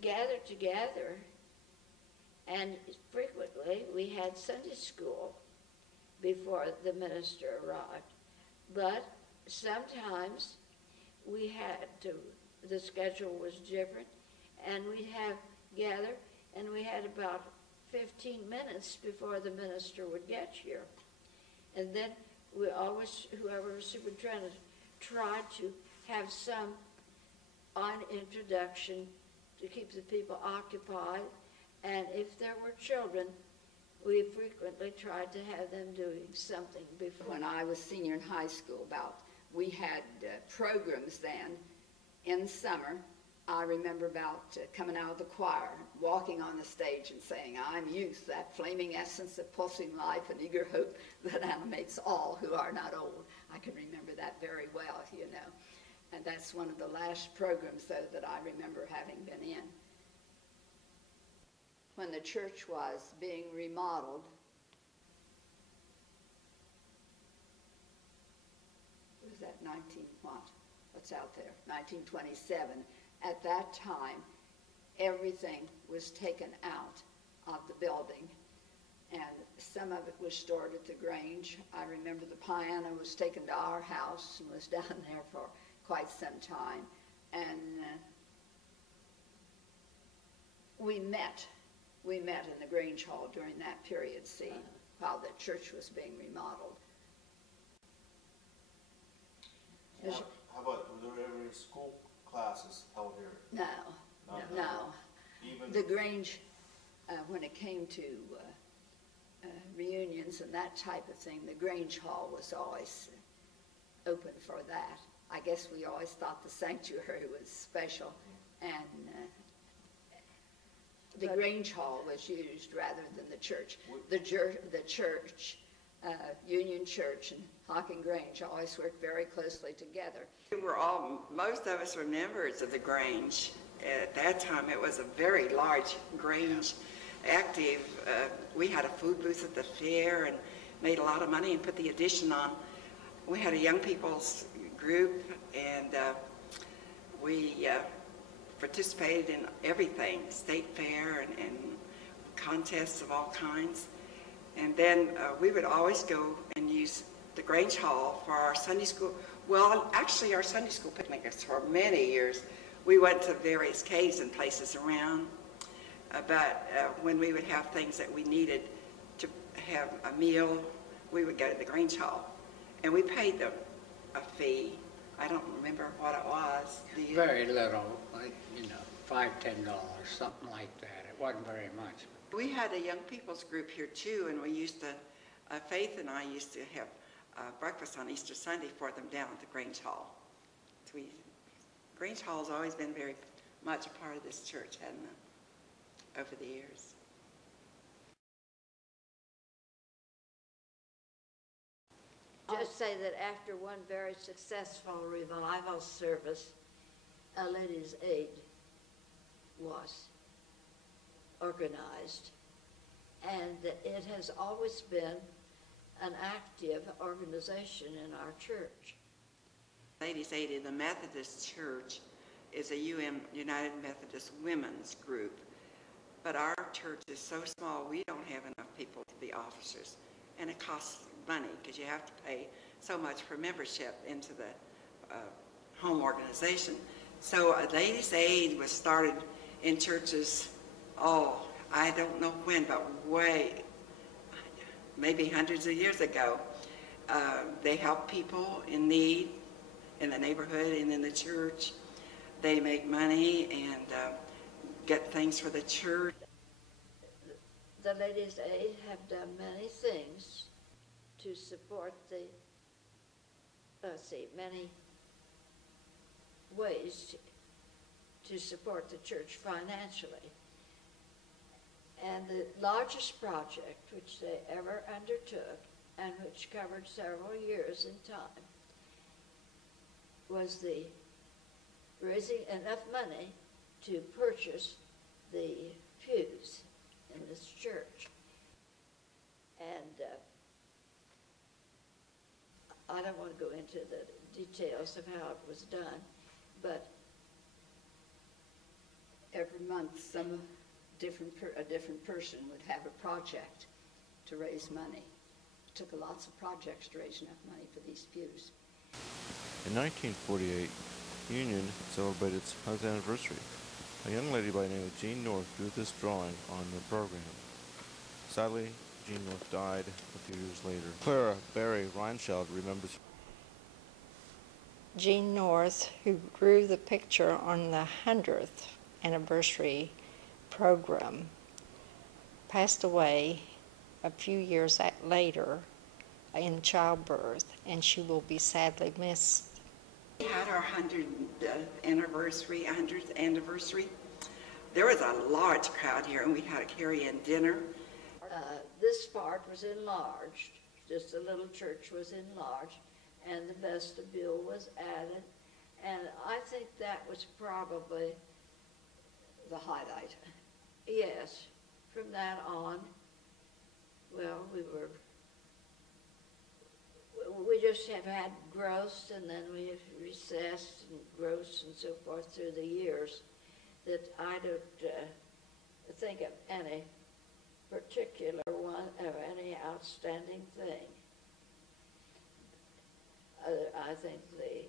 gathered together, and frequently we had Sunday school before the minister arrived. But sometimes we had to, the schedule was different, and we'd have gather, and we had about 15 minutes before the minister would get here. And then we always, whoever was superintendent, tried to have some introduction to keep the people occupied. And if there were children, we frequently tried to have them doing something before. When I was senior in high school, we had programs then in summer. I remember about coming out of the choir, walking on the stage and saying, "I'm youth, that flaming essence of pulsing life and eager hope that animates all who are not old." I can remember that very well, you know. And that's one of the last programs, though, that I remember having been in. When the church was being remodeled, was that 19 what? What's out there? 1927. At that time, everything was taken out of the building, and some of it was stored at the Grange. I remember the piano was taken to our house and was down there for quite some time. And we met in the Grange Hall during that period, see, while the church was being remodeled. How about, were there ever school classes held here? No. Even The Grange, when it came to reunions and that type of thing, the Grange Hall was always open for that. I guess we always thought the sanctuary was special, and the Grange Hall was used rather than the church. The church, Union Church and Hocking Grange always worked very closely together. We were most of us were members of the Grange. At that time, it was a very large Grange, active. We had a food booth at the fair and made a lot of money and put the addition on. We had a young people's group, and we participated in everything, state fair and contests of all kinds. And then we would always go and use the Grange Hall for our Sunday school. Well, actually our Sunday school picnics for many years. We went to various caves and places around, but when we would have things that we needed to have a meal, we would go to the Grange Hall. And we paid them a fee. I don't remember what it was. Very little, like, $5, $10, something like that. It wasn't very much. We had a young people's group here too, and we used to, Faith and I used to have breakfast on Easter Sunday for them down at the Grange Hall. So Grange Hall has always been very much a part of this church, hasn't it, over the years. Just say that after one very successful revival service, a ladies' aid was organized, and that it has always been an active organization in our church. Ladies' Aid in the Methodist Church is a United Methodist Women's group, but our church is so small we don't have enough people to be officers, and it costs money because you have to pay so much for membership into the home organization. So Ladies' Aid was started in churches, I don't know when, but maybe hundreds of years ago. They help people in need in the neighborhood and in the church. They make money and get things for the church. The Ladies' Aid have done many things to support many ways to support the church financially. And the largest project which they ever undertook, and which covered several years in time, was the raising enough money to purchase the pews in this church. And I don't want to go into the details of how it was done, but every month, a different person would have a project to raise money. It took lots of projects to raise enough money for these pews. In 1948, Union celebrated its 100th anniversary. A young lady by the name of Jean North drew this drawing on the program. Sadly, Jean North died a few years later. Clara Barry Reinscheld remembers. Jean North, who drew the picture on the 100th anniversary program, passed away a few years later in childbirth, and she will be sadly missed. We had our 100th anniversary. There was a large crowd here, and we had a carry-in dinner. This part was enlarged, just a little church was enlarged, and the vestibule was added, and I think that was probably, The highlight. yes, from that on, well, we just have had growth, and then we have recessed and growth and so forth through the years, that I don't think of any particular one or any outstanding thing. I think the